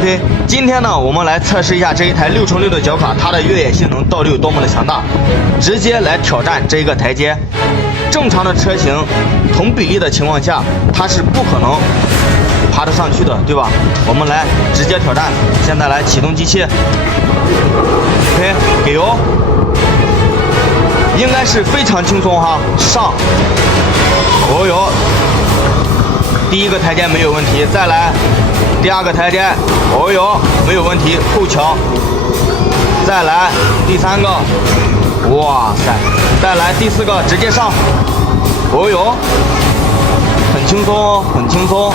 OK， 今天呢，我们来测试一下这一台6×6的脚卡，它的越野性能到底有多么的强大。直接来挑战这一个台阶。正常的车型同比例的情况下，它是不可能爬得上去的，对吧？我们来直接挑战。现在来启动机器 ，OK， 给油，应该是非常轻松哈。上，哦哟，第一个台阶没有问题，再来第二个台阶，哦哟，没有问题，后桥，再来第三个，哇塞，再来第四个，直接上，哦哟，很轻松哦，很轻松。